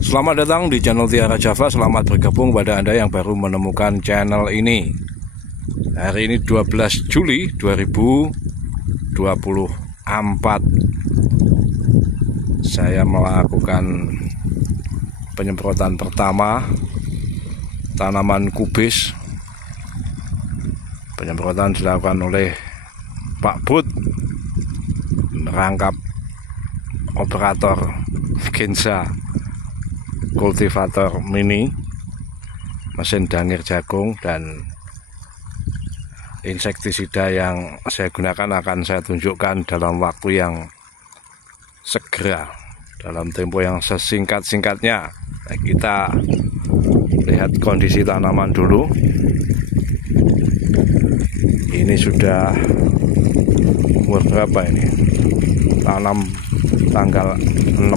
Selamat datang di channel Tiara Java. Selamat bergabung pada Anda yang baru menemukan channel ini. Hari ini 12 Juli 2024. Saya melakukan penyemprotan pertama tanaman kubis. Penyemprotan dilakukan oleh Pak Bud, merangkap operator Gensa kultivator mini, mesin dangir jagung, dan insektisida yang saya gunakan akan saya tunjukkan dalam waktu yang segera, dalam tempo yang sesingkat-singkatnya. Kita lihat kondisi tanaman dulu. Ini sudah umur berapa ini? Tanam tanggal 6,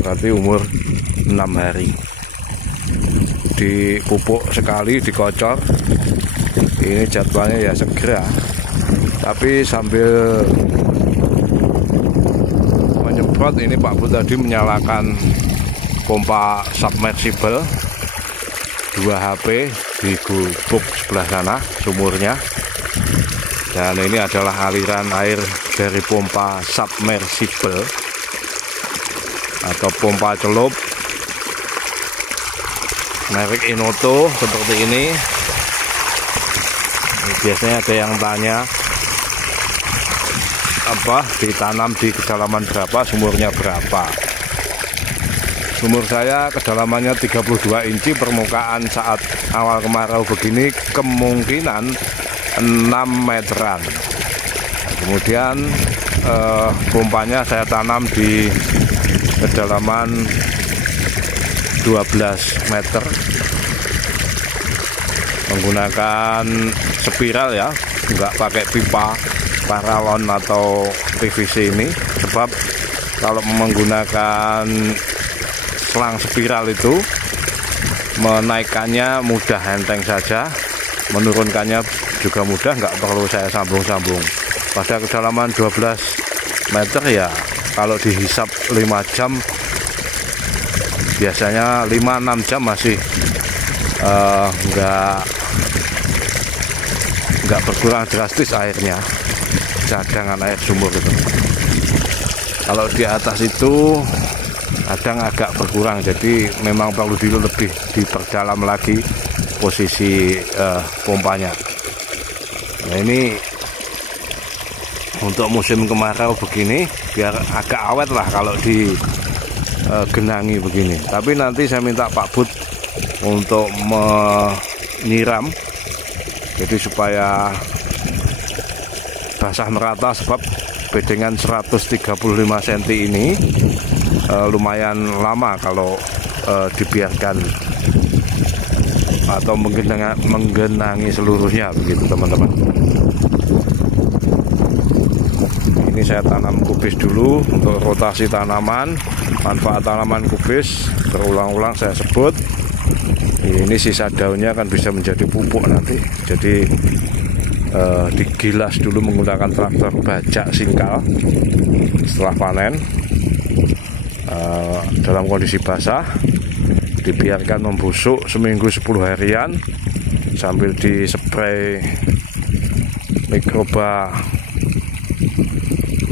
berarti umur 6 hari. Dipupuk sekali, dikocor. Ini jadwalnya ya segera, tapi sambil menyemprot ini Pak Bu tadi menyalakan pompa submersible 2 HP di gubuk sebelah sana sumurnya, dan ini adalah aliran air dari pompa submersible atau pompa celup merek Inoto seperti ini. Biasanya ada yang tanya apa ditanam di kedalaman berapa, sumurnya berapa. Sumur saya kedalamannya 32 inci, permukaan saat awal kemarau begini kemungkinan 6 meteran. Kemudian pompanya saya tanam di kedalaman 12 meter menggunakan spiral ya, enggak pakai pipa paralon atau PVC ini, sebab kalau menggunakan selang spiral itu menaikkannya mudah, enteng saja, menurunkannya juga mudah, nggak perlu saya sambung-sambung. Pada kedalaman 12 meter ya, kalau dihisap 5 jam, biasanya 5-6 jam masih nggak berkurang drastis airnya, cadangan air sumur itu. Kalau di atas itu kadang agak berkurang, jadi memang perlu lebih diperdalam lagi posisi pompanya. Nah, ini untuk musim kemarau begini biar agak awet lah kalau digenangi begini. Tapi nanti saya minta Pak Bud untuk menyiram, jadi supaya basah merata, sebab bedengan 135 cm ini lumayan lama kalau dibiarkan atau menggenangi seluruhnya begitu teman-teman. Ini saya tanam kubis dulu untuk rotasi tanaman. Manfaat tanaman kubis berulang-ulang saya sebut. Ini sisa daunnya kan bisa menjadi pupuk nanti. Jadi digilas dulu menggunakan traktor bajak singkal setelah panen, dalam kondisi basah, dibiarkan membusuk seminggu 10 harian sambil dispray mikroba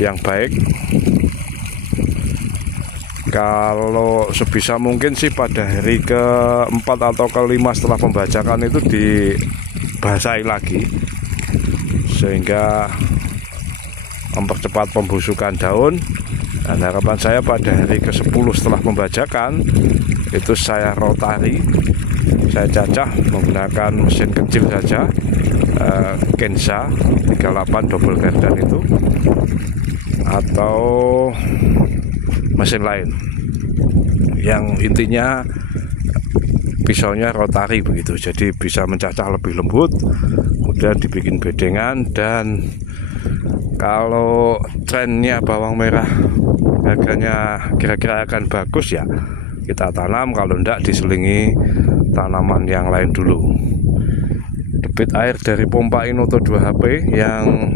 yang baik. Kalau sebisa mungkin sih pada hari ke-4 atau ke-5 setelah pembajakan itu dibasahi lagi, sehingga mempercepat pembusukan daun. Dan harapan saya pada hari ke-10 setelah pembajakan itu saya rotari, saya cacah menggunakan mesin kecil saja, Gensa 38 double gardan itu, atau mesin lain yang intinya pisaunya rotari begitu, jadi bisa mencacah lebih lembut, kemudian dibikin bedengan. Dan kalau trennya bawang merah harganya kira-kira akan bagus ya, kita tanam, kalau enggak diselingi tanaman yang lain dulu. Debit air dari pompa Inoto 2 HP yang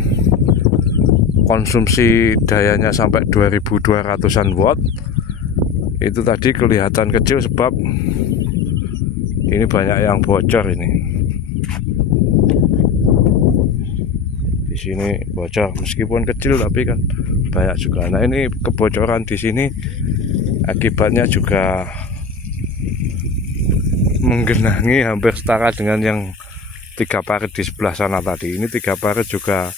konsumsi dayanya sampai 2200-an watt. Itu tadi kelihatan kecil sebab ini banyak yang bocor ini. Di sini bocor meskipun kecil tapi kan banyak juga. Nah, ini kebocoran di sini akibatnya juga menggenangi hampir setara dengan yang 3 parit di sebelah sana tadi. Ini 3 parit juga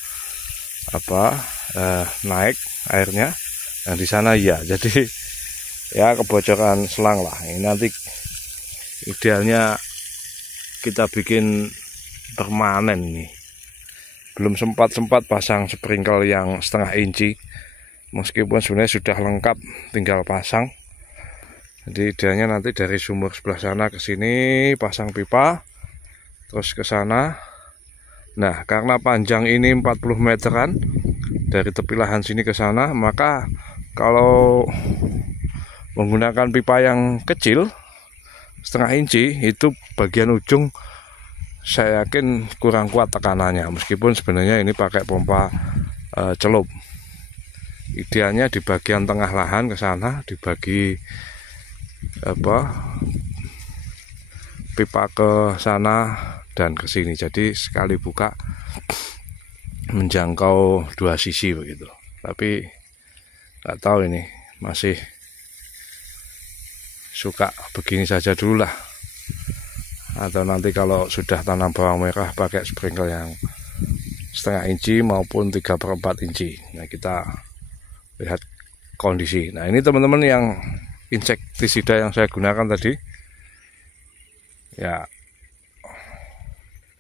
naik airnya. Yang di sana ya. Jadi ya kebocoran selang lah. Ini nanti idealnya kita bikin permanen nih. Belum sempat pasang sprinkle yang 1/2 inci. Meskipun sebenarnya sudah lengkap, tinggal pasang. Jadi idealnya nanti dari sumur sebelah sana ke sini pasang pipa, terus ke sana. Nah, karena panjang ini 40 meteran dari tepi lahan sini ke sana, maka kalau menggunakan pipa yang kecil 1/2 inci itu bagian ujung saya yakin kurang kuat tekanannya, meskipun sebenarnya ini pakai pompa celup. Idealnya di bagian tengah lahan ke sana dibagi pipa ke sana dan ke sini, jadi sekali buka menjangkau 2 sisi begitu. Tapi nggak tahu ini masih suka begini saja dulu lah, atau nanti kalau sudah tanam bawang merah pakai sprinkle yang 1/2 inci maupun 3/4 inci. Nah, kita lihat kondisi. Nah, ini teman-teman yang insektisida yang saya gunakan tadi ya,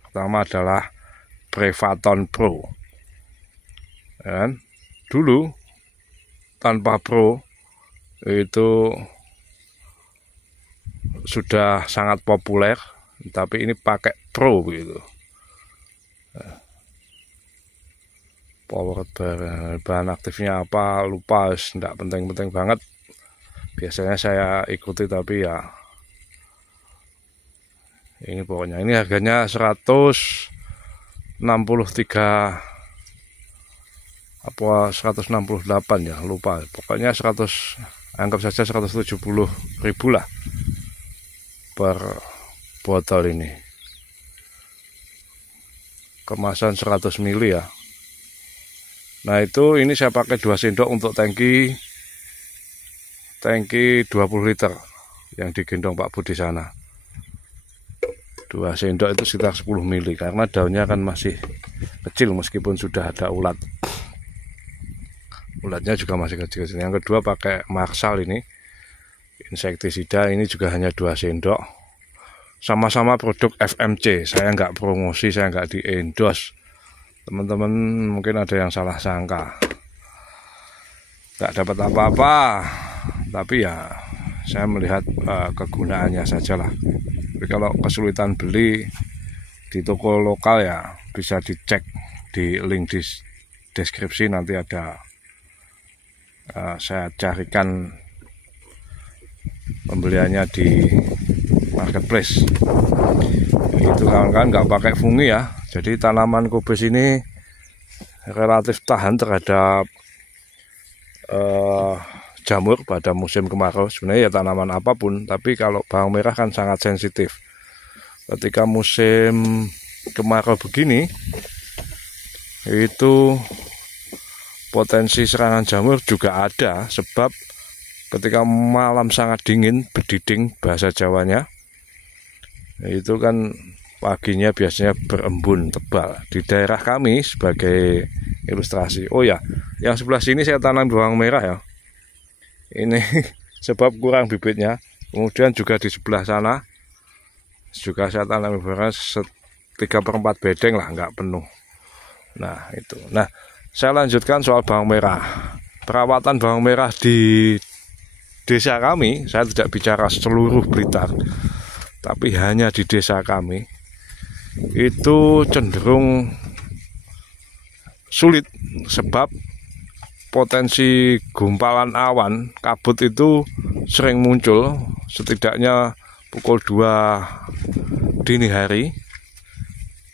pertama adalah Prevaton Pro. Dan dulu tanpa Pro itu sudah sangat populer, tapi ini pakai Pro begitu. Power bahan aktifnya apa lupa, tidak penting-penting banget. Biasanya saya ikuti, tapi ya ini pokoknya ini harganya 163 apa 168 ya, lupa. Pokoknya 100, anggap saja 170.000 lah per botol ini. Kemasan 100 ml ya. Nah, itu ini saya pakai 2 sendok untuk tangki 20 liter yang digendong Pak Budi sana. 2 sendok itu sekitar 10 ml karena daunnya kan masih kecil meskipun sudah ada ulat. Ulatnya juga masih kecil-kecil. Yang kedua pakai Marshall ini insektisida, ini juga hanya 2 sendok. Sama-sama produk FMC. Saya nggak promosi, saya nggak di endorse. Teman-teman mungkin ada yang salah sangka, nggak dapat apa-apa, tapi ya saya melihat kegunaannya sajalah. Tapi kalau kesulitan beli di toko lokal ya bisa dicek di link di deskripsi, nanti ada saya carikan pembeliannya di marketplace. Itu kawan-kawan nggak pakai fungi ya. Jadi tanaman kubis ini relatif tahan terhadap jamur pada musim kemarau. Sebenarnya ya tanaman apapun, tapi kalau bawang merah kan sangat sensitif. Ketika musim kemarau begini, itu potensi serangan jamur juga ada, sebab ketika malam sangat dingin, bediding bahasa Jawanya, itu kan paginya biasanya berembun tebal. Di daerah kami sebagai ilustrasi, oh ya, yang sebelah sini saya tanam bawang merah ya, ini sebab kurang bibitnya. Kemudian juga di sebelah sana juga saya tanam bawang merah 3/4 bedeng lah, nggak penuh. Nah itu. Nah, saya lanjutkan soal bawang merah. Perawatan bawang merah di desa kami, saya tidak bicara seluruh Blitar, tapi hanya di desa kami itu cenderung sulit, sebab potensi gumpalan awan kabut itu sering muncul setidaknya pukul 2 dini hari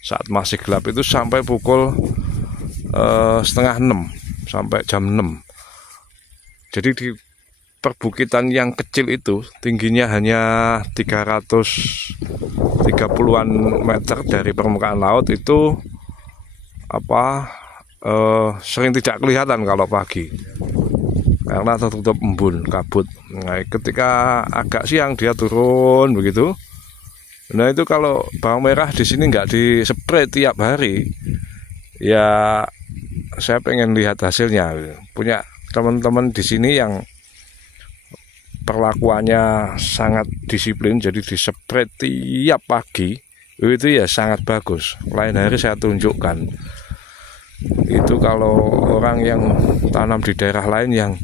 saat masih gelap itu sampai pukul 5:30 sampai jam 6. Jadi di perbukitan yang kecil itu tingginya hanya 330-an meter dari permukaan laut itu sering tidak kelihatan kalau pagi karena tertutup embun kabut. Nah, ketika agak siang dia turun begitu. Nah itu kalau bawang merah di sini nggak dispray tiap hari, ya saya pengen lihat hasilnya. Punya teman-teman di sini yang perlakuannya sangat disiplin, jadi dispray tiap pagi itu ya sangat bagus. Lain hari saya tunjukkan. Itu kalau orang yang tanam di daerah lain yang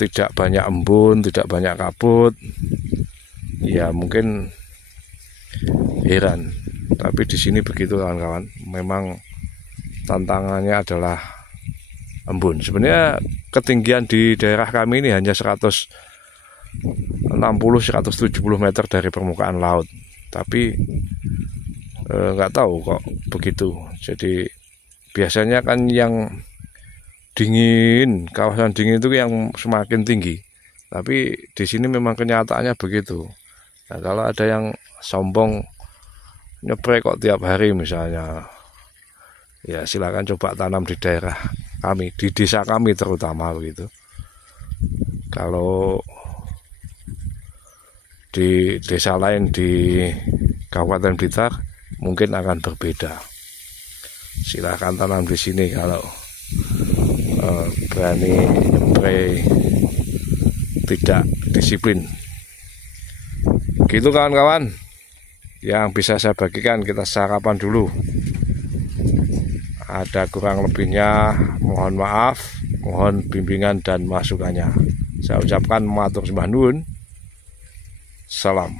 tidak banyak embun, tidak banyak kabut, ya mungkin heran. Tapi di sini begitu kawan-kawan. Memang tantangannya adalah embun. Sebenarnya ketinggian di daerah kami ini hanya 160-170 meter dari permukaan laut. Tapi nggak tahu kok begitu. Jadi biasanya kan yang dingin, kawasan dingin itu yang semakin tinggi. Tapi di sini memang kenyataannya begitu. Nah, kalau ada yang sombong nyepray kok tiap hari misalnya, ya silakan coba tanam di daerah kami, di desa kami terutama begitu. Kalau di desa lain di Kabupaten Blitar mungkin akan berbeda. Silakan tanam di sini kalau berani nyepray, tidak disiplin. Gitu kawan-kawan, yang bisa saya bagikan. Kita sarapan dulu. Ada kurang lebihnya mohon maaf, mohon bimbingan dan masukannya. Saya ucapkan matur sembah nuwun. Salam.